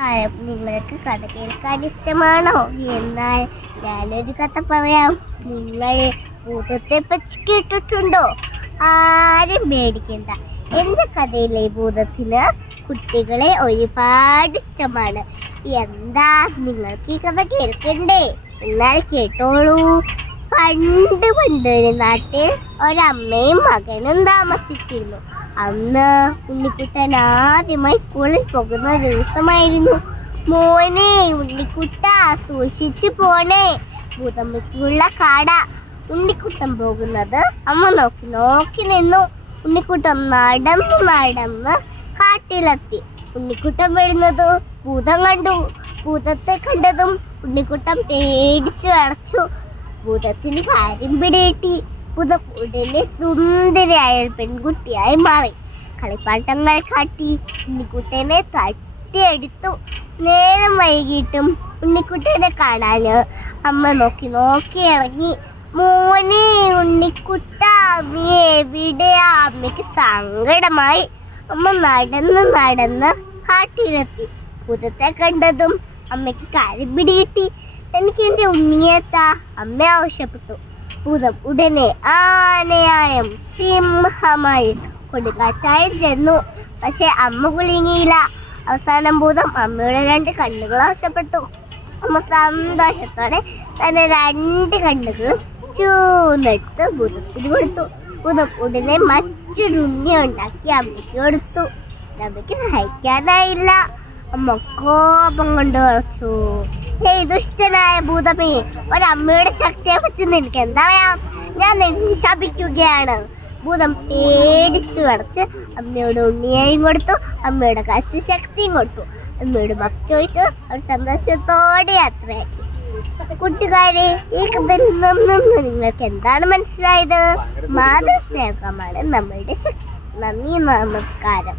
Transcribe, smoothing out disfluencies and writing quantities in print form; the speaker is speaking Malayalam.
നമസ്കാരം. നിങ്ങൾക്ക് കഥ കേൾക്കാൻ ഇഷ്ടമാണോ? എന്നാൽ ഞാനൊരു കഥ പറയാം. നിങ്ങൾ ഭൂതത്തെ പറ്റി കേട്ടിട്ടുണ്ടോ? ആരും പേടിക്കണ്ട. എന്റെ കഥയിലെ ഭൂതത്തിന് കുട്ടികളെ ഒരുപാട് ഇഷ്ടമാണ്. എന്താ നിങ്ങൾക്ക് ഈ കഥ കേൾക്കണ്ടേ? എന്നാൽ കേട്ടോളൂ. പണ്ട് ഒരു നാട്ടിൽ ഒരമ്മയും മകനും താമസിച്ചിരുന്നു. അന്ന് ഉണ്ണിക്കുട്ടൻ ആദ്യമായി സ്കൂളിൽ പോകുന്ന ദിവസമായിരുന്നു. മോനെ ഉണ്ണിക്കുട്ട, സൂക്ഷിച്ചു പോണേ, ഭൂതമ്മയ്ക്കുള്ള കാട. ഉണ്ണിക്കുട്ടൻ പോകുന്നത് അമ്മ നോക്കി നോക്കി നിന്നു. ഉണ്ണിക്കുട്ടൻ നടന്ന് കാട്ടിലെത്തി. ഉണ്ണിക്കുട്ടൻ വരുന്നത് ഭൂതം കണ്ടു. ഭൂതത്തെ കണ്ടതും ഉണ്ണിക്കുട്ടൻ പേടിച്ചു വിറച്ചു. ഭൂതത്തിന് കാര്യം പിടികിട്ടി. ഭൂതം ഉടനെ സുന്ദരിയായ പെൺകുട്ടിയായി മാറി. കളിപ്പാട്ടങ്ങൾ കാട്ടി ഉണ്ണിക്കുട്ടനെ തട്ടിയെടുത്തു. നേരം വൈകിട്ടും ഉണ്ണിക്കുട്ടനെ കാണാന് അമ്മ നോക്കി നോക്കി ഇറങ്ങി. മോനെ ഉണ്ണിക്കുട്ട, നീ എവിടെയാ? അമ്മയ്ക്ക് സങ്കടമായി. അമ്മ നടന്ന് കാട്ടിലെത്തി. ഭൂതത്തെ കണ്ടതും അമ്മയ്ക്ക് കാര്യം പിടികിട്ടി. എനിക്ക് എന്റെ ഉണ്ണിയെത്താ, അമ്മ ആവശ്യപ്പെട്ടു. ഭൂതം ഉടനെ ആനയായും സിംഹമായും കൊടുങ്കാറ്റായും ചെന്നു. പക്ഷെ അമ്മ കുലുങ്ങിയില്ല. അവസാനം ഭൂതം അമ്മയുടെ 2 കണ്ണുകൾ ആവശ്യപ്പെട്ടു. അമ്മ സന്തോഷത്തോടെ തന്നെ 2 കണ്ണുകളും ചൂന്നെടുത്ത് ഭൂതത്തിന് കൊടുത്തു. ഭൂതം ഉടനെ മറ്റൊരു ഉണ്ണി ഉണ്ടാക്കി അമ്മയ്ക്ക് കൊടുത്തു. അമ്മയ്ക്ക് സഹിക്കാനായില്ല. അമ്മ കോപം കൊണ്ട് വിറച്ചു. ഹേയ് ദുഷ്ടനായ ഭൂതമേ, ഒരമ്മയുടെ ശക്തിയെ പറ്റി നിനക്ക് എന്തറിയാം? ഞാൻ നിന്നെ ശപിക്കുകയാണ്. ഭൂതം പേടിച്ചു വിറച്ച് അമ്മയോട് ഉണ്ണിയെയും കൊടുത്തു. അമ്മയുടെ കാഴ്ച ശക്തിയും കൊടുത്തു. അമ്മയോട് മക്ക ചോദിച്ചു. അവർ സന്തോഷത്തോടെ യാത്രയാക്കി. കൂട്ടുകാരെ, ഈ കഥയിൽ നിന്നും നിങ്ങൾക്ക് എന്താണ് മനസ്സിലായത്? മാതൃസ്നേഹമാണ് നമ്മളുടെ ശക്തി. നന്ദി, നമസ്കാരം.